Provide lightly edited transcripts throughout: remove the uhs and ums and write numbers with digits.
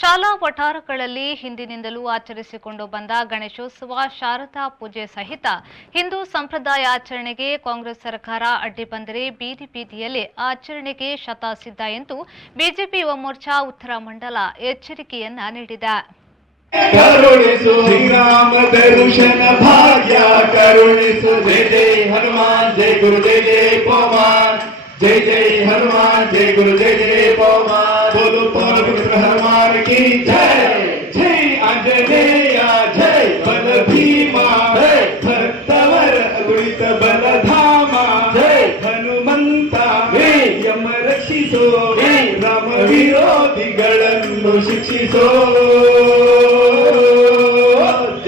ಶಾಲಾ ವಠಾರಗಳಲ್ಲಿ ಹಿಂದಿನಿಂದಲೂ ಆಚರಿಸಿಕೊಂಡು ಬಂದ ಗಣೇಶೋತ್ಸವ, ಶಾರದಾ ಪೂಜೆ ಸಹಿತ ಹಿಂದೂ ಸಂಪ್ರದಾಯ ಆಚರಣೆಗೆ ಕಾಂಗ್ರೆಸ್ ಸರ್ಕಾರ ಅಡ್ಡಿ ಬಂದರೆ ಬೀದಿ ಬೀದಿಯಲ್ಲಿ ಆಚರಣೆಗೆ ಶತಸಿದ್ಧ ಎಂದು ಬಿಜೆಪಿ ಯುವ ಮೋರ್ಚಾ ಉತ್ತರ ಮಂಡಲ ಎಚ್ಚರಿಕೆಯನ್ನ ನೀಡಿದೆ. ಕರುಣಿಸು ಶ್ರೀರಾಮ ದರ್ಶನ ಭಾಗ್ಯ ಕರುಣಿಸು. ಜೈ ಜೈ ಹನುಮಾನ್ ಜೈ ಗುರು ಜೈ ಜೈ ಪವಮಾನ್. जय जय हनुमान जय गुरु जय जय पवमान. बोलो पवित्र हनुमान की जय. जय आंजनेय जय बल भीमा जय भक्तवर अगुणित बल धामा जय हनुमंता ಯಮ ರಕ್ಷಿಸೋ ರಾಮ ವಿರೋಧಿಗಳನ್ನು ಶಿಕ್ಷಿಸೋ.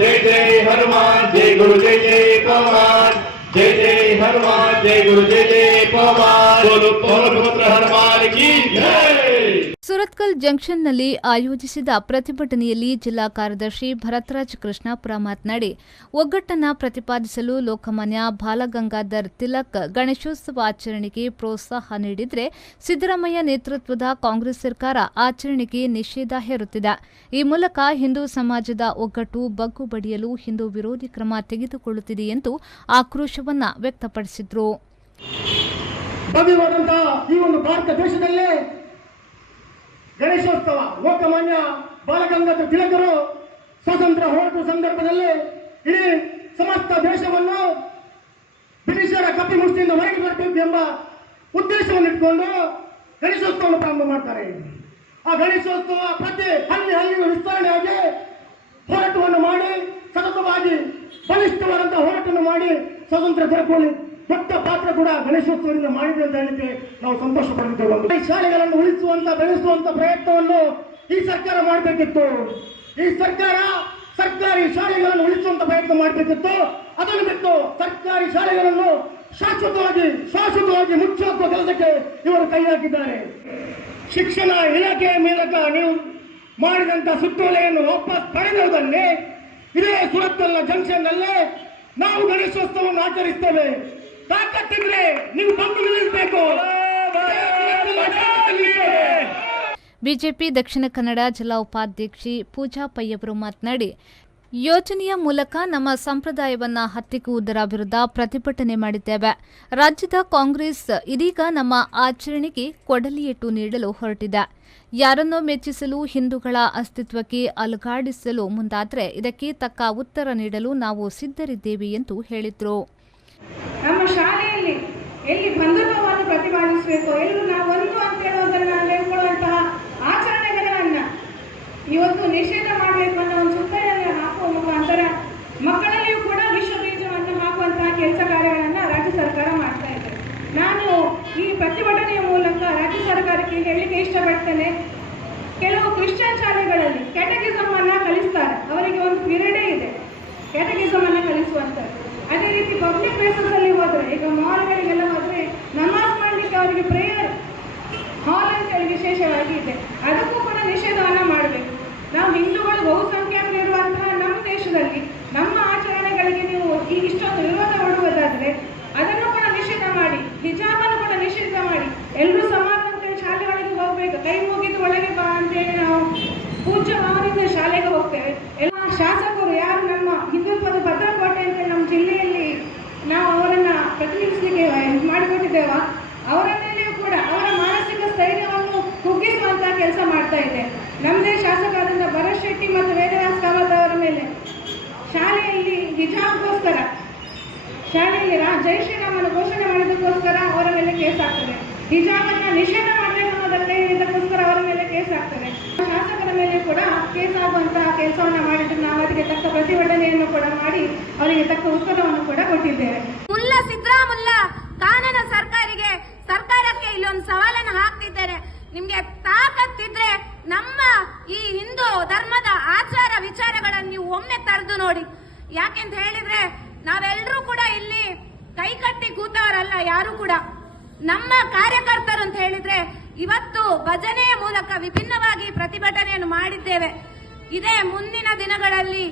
जय जय हनुमान जय गुरु जय जय पवमान. जय जय हनुमान जय गुरु जय जय पवमान. बोलो पवित्र हनुमान की जय. ಸುರತ್ಕಲ್ ಜಂಕ್ಷನ್ನಲ್ಲಿ ಆಯೋಜಿಸಿದ ಪ್ರತಿಭಟನೆಯಲ್ಲಿ ಜಿಲ್ಲಾ ಕಾರ್ಯದರ್ಶಿ ಭರತರಾಜ್ ಕೃಷ್ಣಾಪುರ ಮಾತನಾಡಿ, ಒಗ್ಗಟ್ಟನ್ನು ಪ್ರತಿಪಾದಿಸಲು ಲೋಕಮಾನ್ಯ ಬಾಲಗಂಗಾಧರ್ ತಿಲಕ್ ಗಣೇಶೋತ್ಸವ ಆಚರಣೆಗೆ ಪ್ರೋತ್ಸಾಹ ನೀಡಿದರೆ ಸಿದ್ದರಾಮಯ್ಯ ನೇತೃತ್ವದ ಕಾಂಗ್ರೆಸ್ ಸರ್ಕಾರ ಆಚರಣೆಗೆ ನಿಷೇಧ ಹೇರುತ್ತಿದೆ. ಈ ಮೂಲಕ ಹಿಂದೂ ಸಮಾಜದ ಒಗ್ಗಟ್ಟು ಬಗ್ಗು ಬಡಿಯಲು ಹಿಂದೂ ವಿರೋಧಿ ಕ್ರಮ ತೆಗೆದುಕೊಳ್ಳುತ್ತಿದೆ ಎಂದು ಆಕ್ರೋಶವನ್ನ ವ್ಯಕ್ತಪಡಿಸಿದರು. ಈ ಒಂದು ಭಾರತ ದೇಶದಲ್ಲೇ ಗಣೇಶೋತ್ಸವ ಲೋಕಮಾನ್ಯ ಬಾಲಗಂಗಾಧರ ತಿಲಕರು ಸ್ವಾತಂತ್ರ್ಯ ಹೋರಾಟದ ಸಂದರ್ಭದಲ್ಲಿ ಇಡೀ ಸಮಸ್ತ ದೇಶವನ್ನು ಬ್ರಿಟಿಷರ ಕಪ್ಪಿ ಮುಷ್ಟಿಯಿಂದ ಹೊರಗೆ ಬರಬೇಕು ಎಂಬ ಉದ್ದೇಶವನ್ನು ಇಟ್ಕೊಂಡು ಗಣೇಶೋತ್ಸವವನ್ನು ಪ್ರಾರಂಭ ಮಾಡ್ತಾರೆ. ಆ ಗಣೇಶೋತ್ಸವ ಪ್ರತಿ ಹಳ್ಳಿಗೂ ವಿಸ್ತರಣೆಯಾಗಿ ಹೋರಾಟವನ್ನು ಮಾಡಿ ಸತತವಾಗಿ ಬಲಿಷ್ಠವಾದಂತಹ ಹೋರಾಟವನ್ನು ಮಾಡಿ ಸ್ವಾತಂತ್ರ್ಯ ದೊರಕುವಲ್ಲಿ ದೊಡ್ಡ ಪಾತ್ರ ಕೂಡ ಗಣೇಶೋತ್ಸವದಿಂದ ಮಾಡಿದೆ ಅಂತ ಹೇಳಿಕೆ ನಾವು ಸಂತೋಷ ಪಡುತ್ತೇವೆ. ಶಾಲೆಗಳನ್ನು ಉಳಿಸುವಂತ ಬೆಳೆಸುವಂತ ಪ್ರಯತ್ನವನ್ನು ಈ ಸರ್ಕಾರ ಮಾಡಬೇಕಿತ್ತು. ಈ ಸರ್ಕಾರ ಸರ್ಕಾರಿ ಶಾಲೆಗಳನ್ನು ಉಳಿಸುವಂತ ಪ್ರಯತ್ನ ಮಾಡಬೇಕಿತ್ತು. ಅದನ್ನು ಬಿಟ್ಟು ಸರ್ಕಾರಿ ಶಾಲೆಗಳನ್ನು ಶಾಶ್ವತವಾಗಿ ಮುಚ್ಚುವ ಕೆಲಸಕ್ಕೆ ಇವರು ಕೈ ಹಾಕಿದ್ದಾರೆ. ಶಿಕ್ಷಣ ಇಲಾಖೆಯ ಮೂಲಕ ನೀವು ಮಾಡಿದಂತ ಸುತ್ತೋಲೆಯನ್ನು ವಾಪಸ್ ಪಡೆದಿರುವುದನ್ನೇ ಇದೇ ಸುರತ್ಕಲ್ ಜಂಕ್ಷನ್ ನಲ್ಲೇ ನಾವು ಗಣೇಶೋತ್ಸವವನ್ನು ಆಚರಿಸ್ತೇವೆ. ತಾಕತ್ತಿದ್ರೆ ನೀವು ಬಂದು ನಿಲ್ಲಿಸಬೇಕು. ಬಿಜೆಪಿ ದಕ್ಷಿಣ ಕನ್ನಡ ಜಿಲ್ಲಾ ಉಪಾಧ್ಯಕ್ಷೆ ಪೂಜಾ ಪೈ ಅವರು ಮಾತನಾಡಿ, ಯೋಜನೆಯ ಮೂಲಕ ನಮ್ಮ ಸಂಪ್ರದಾಯವನ್ನ ಹತ್ತಿಕ್ಕುವುದರ ವಿರುದ್ಧ ಪ್ರತಿಭಟನೆ ಮಾಡಿದ್ದೇವೆ. ರಾಜ್ಯದ ಕಾಂಗ್ರೆಸ್ ಇದೀಗ ನಮ್ಮ ಆಚರಣೆಗೆ ಕೊಡಲಿಯೇಟು ನೀಡಲು ಹೊರಟಿದೆ. ಯಾರನ್ನೋ ಮೆಚ್ಚಿಸಲು ಹಿಂದೂಗಳ ಅಸ್ತಿತ್ವಕ್ಕೆ ಅಲುಗಾಡಿಸಲು ಮುಂದಾದರೆ ಇದಕ್ಕೆ ತಕ್ಕ ಉತ್ತರ ನೀಡಲು ನಾವು ಸಿದ್ಧರಿದ್ದೇವೆ ಎಂದು ಹೇಳಿದರು. ನಮ್ಮ ಶಾಲೆಯಲ್ಲಿ ಎಲ್ಲಿ ಬಂಧುತ್ವವನ್ನು ಪ್ರತಿಪಾದಿಸಬೇಕು, ಎಲ್ಲರೂ ನಾವು ಒಂದು ಅಂತ ಹೇಳೋದನ್ನ ಹೇಳ್ಕೊಳ್ಳುವಂತಹ ಆಚರಣೆಗಳನ್ನ ಇವತ್ತು ನಿಷೇಧ ಮಾಡಬೇಕು ಅನ್ನೋ ಒಂದು ಸುತ್ತೋಲೆಯನ್ನು ಹಾಕುವ ಮುಖಾಂತರ ಮಕ್ಕಳಲ್ಲಿಯೂ ಕೂಡ ವಿಶ್ವ ಬೀಜವನ್ನು ಹಾಕುವಂತಹ ಕೆಲಸ ಕಾರ್ಯಗಳನ್ನ ರಾಜ್ಯ ಸರ್ಕಾರ ಮಾಡ್ತಾ ಇದೆ. ನಾನು ಈ ಪ್ರತಿಭಟನೆಯ ಮೂಲಕ ರಾಜ್ಯ ಸರ್ಕಾರಕ್ಕೆ ಹೇಳಲಿಕ್ಕೆ ಇಷ್ಟಪಡ್ತೇನೆ. ಕೆಲವು ಕ್ರಿಶ್ಚಿಯನ್ ಶಾಲೆಗಳಲ್ಲಿ ಕ್ಯಾಟಗಿಸಮ್ ಅನ್ನ ಕಲಿಸ್ತಾರೆ. ಅವರಿಗೆ ಒಂದು ಪಿರಿಯಡೇ ಇದೆ ಕ್ಯಾಟಗಿಸಮ್ ಅನ್ನ ಕಲಿಸುವಂಥದ್ದು. ಅದೇ ರೀತಿ ಪಬ್ಲಿಕ್ ಪ್ಲೇಸಸ್ ಅಲ್ಲಿ ಹೋದ್ರೆ, ಈಗ ಮಾಲ್ಗಳಿಗೆಲ್ಲ ಹೋದ್ರೆ ನಮಾಜ್ ಮಾಡಲಿಕ್ಕೆ ಅವರಿಗೆ ಪ್ರೇಯರ್ ಹಾಲ್ ಅಂತ ಹೇಳಿ ವಿಶೇಷವಾಗಿ ಇದೆ. ಅದಕ್ಕೂ ಕೂಡ ನಿಷೇಧವನ್ನ ಮಾಡಬೇಕು. ನಾವು ಹಿಂದೂಗಳು ಬಹುಸಂಖ್ಯಾತರಿರುವಂತಹ ನಮ್ಮ ದೇಶದಲ್ಲಿ ನಮ್ಮ ಆಚರಣೆಗಳಿಗೆ ನೀವು ಈಗ ಇಷ್ಟೊಂದು ವಿರೋಧ ಮಾಡುವುದಾದ್ರೆ ಅದನ್ನು ಕೂಡ ನಿಷೇಧ ಮಾಡಿ, ಹಿಜಾಬನ್ನು ಕೂಡ ನಿಷೇಧ ಮಾಡಿ, ಎಲ್ಲರೂ ಸಮಾನ ಅಂತೇಳಿ ಶಾಲೆಗಳಿಗೆ ಹೋಗ್ಬೇಕು. ಕೈ ಮುಗಿದು ಒಳಗೆ ಬಾ ಅಂತೇಳಿ ನಾವು ಪೂಜ್ಯ ಭಾವನೆಯಿಂದ ಶಾಲೆಗೆ ಹೋಗ್ತೇವೆ. ಎಲ್ಲ ಶಾಸಕರು ಯಾರು ನಮ್ಮ ಹಿಂದುತ್ವದ ಭದ್ರಕೋಟೆ ಅಂತ ನಮ್ಮ ಜಿಲ್ಲೆಯಲ್ಲಿ ನಾವು ಅವರನ್ನ ಪ್ರತಿನಿಧಿಸಲಿಕ್ಕೆ ಮಾಡಿಕೊಟ್ಟಿದ್ದೇವ, ಅವರ ಮೇಲೆಯೂ ಕೂಡ ಅವರ ಮಾನಸಿಕ ಸ್ಥೈರ್ಯವನ್ನು ಕುಗ್ಗಿಸುವಂತಹ ಕೆಲಸ ಮಾಡ್ತಾ ಇದೆ. ನಮ್ಮದೇ ಶಾಸಕರಾದಂಥ ಭರತ್ ಶೆಟ್ಟಿ ಮತ್ತು ವೇದವ್ಯಾಸ್ ಕಾಮತ್ ಅವರ ಮೇಲೆ ಶಾಲೆಯಲ್ಲಿ ಹಿಜಾಬ್ಗೋಸ್ಕರ ಶಾಲೆಯಲ್ಲಿ ಜೈ ಶ್ರೀರಾಮನ ಘೋಷಣೆ ಮಾಡಿದಕ್ಕೋಸ್ಕರ ಅವರ ಮೇಲೆ ಕೇಸ್ ಆಗ್ತದೆ. ಹಿಜಾಬನ್ನ ನಿಷೇಧ ಮಾಡಬೇಕು ಅನ್ನೋದಕ್ಕೋಸ್ಕರ ಅವರ ಮೇಲೆ ಕೇಸ್ ಆಗ್ತದೆ. ಶಾಸಕರ ಮೇಲೆ ಕೂಡ ಕೇಸ್ ಆಗುವಂತಹ ಕೆಲಸವನ್ನ ಮಾಡಿದ್ದು ನಾವು ಅದಕ್ಕೆ ತಕ್ಕ ಪ್ರತಿಭಟನೆಯನ್ನು ಕೂಡ ಮಾಡಿ ಅವರಿಗೆ ತಕ್ಕ ಉತ್ತರವನ್ನು ಕೂಡ ಕೊಟ್ಟಿದ್ದೇವೆ. ಮುಲ್ಲಾ ಸಿದ್ದರಾಮುಲ್ಲಾ ಕಾನೂನು ಸರ್ಕಾರಕ್ಕೆ ಇಲ್ಲೊಂದು ಸವಾಲನ್ನು ಹಾಕ್ತಿದ್ದೇನೆ. ನಿಮ್ಗೆ ತಾಕತ್ತಿದ್ರೆ ನಮ್ಮ ಈ ಹಿಂದೂ ಧರ್ಮದ ಆಚಾರ ವಿಚಾರಗಳನ್ನು ನೀವು ಒಮ್ಮೆ ತರೆದು ನೋಡಿ. ಯಾಕೆಂತ ಹೇಳಿದ್ರೆ ನಾವೆಲ್ಲರೂ ಕೂಡ ಇಲ್ಲಿ ಕೈಕಟ್ಟಿ ಕೂತವರಲ್ಲ, ಯಾರು ಕೂಡ ನಮ್ಮ ಕಾರ್ಯಕರ್ತರು ಅಂತ ಹೇಳಿದ್ರೆ ಇವತ್ತು ಭಜನೆಯ ಮೂಲಕ ವಿಭಿನ್ನವಾಗಿ ಪ್ರತಿಭಟನೆಯನ್ನು ಮಾಡಿದ್ದೇವೆ. ಇದೇ ಮುಂದಿನ ದಿನಗಳಲ್ಲಿ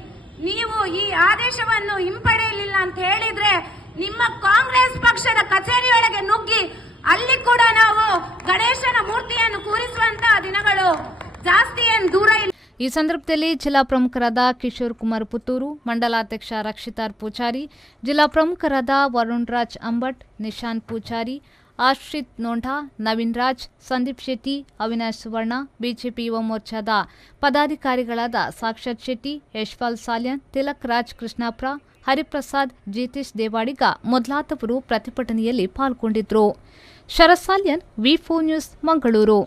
ನೀವು ಈ ಆದೇಶವನ್ನು ಹಿಂಪಡೆಯಲಿಲ್ಲ ಅಂತ ಹೇಳಿದ್ರೆ ನಿಮ್ಮ ಕಾಂಗ್ರೆಸ್ ಪಕ್ಷದ ಕಚೇರಿಯೊಳಗೆ ನುಗ್ಗಿ ಅಲ್ಲಿ ಕೂಡ ನಾವು ಗಣೇಶನ ಮೂರ್ತಿಯನ್ನು ಕೂರಿಸುವಂತಹ ದಿನಗಳು ಜಾಸ್ತಿ ಏನ್ ದೂರ ಇಲ್ಲ. ಈ ಸಂದರ್ಭದಲ್ಲಿ ಜಿಲ್ಲಾ ಪ್ರಮುಖರಾದ ಕಿಶೋರ್ ಕುಮಾರ್ ಪುತ್ತೂರು, ಮಂಡಲಾಧ್ಯಕ್ಷ ರಕ್ಷಿತಾರ್ ಪೂಜಾರಿ, ಜಿಲ್ಲಾ ಪ್ರಮುಖರಾದ ವರುಣ್ ರಾಜ್ ಅಂಬಟ್, ನಿಶಾಂತ್ ಪೂಜಾರಿ, ಆಶ್ರಿತ್ ನೋಂಢಾ, ನವೀನ್ ರಾಜ್, ಸಂದೀಪ್ ಶೆಟ್ಟಿ, ಅವಿನಾಶ್ ಸುವರ್ಣ, ಬಿಜೆಪಿ ಯುವ ಮೋರ್ಚಾದ ಪದಾಧಿಕಾರಿಗಳಾದ ಸಾಕ್ಷಾತ್ ಶೆಟ್ಟಿ, ಯಶ್ಪಾಲ್ ಸಾಲ್ಯನ್, ತಿಲಕ್ ರಾಜ್ ಕೃಷ್ಣಾಪುರ, ಹರಿಪ್ರಸಾದ್, ಜಿತೇಶ್ ದೇವಾಡಿಗ ಮೊದಲಾದವರು ಪ್ರತಿಭಟನೆಯಲ್ಲಿ ಪಾಲ್ಗೊಂಡಿದ್ದರು. ಶರತ್ ಸಾಲ್ಯನ್, ವಿ4 ನ್ಯೂಸ್, ಮಂಗಳೂರು.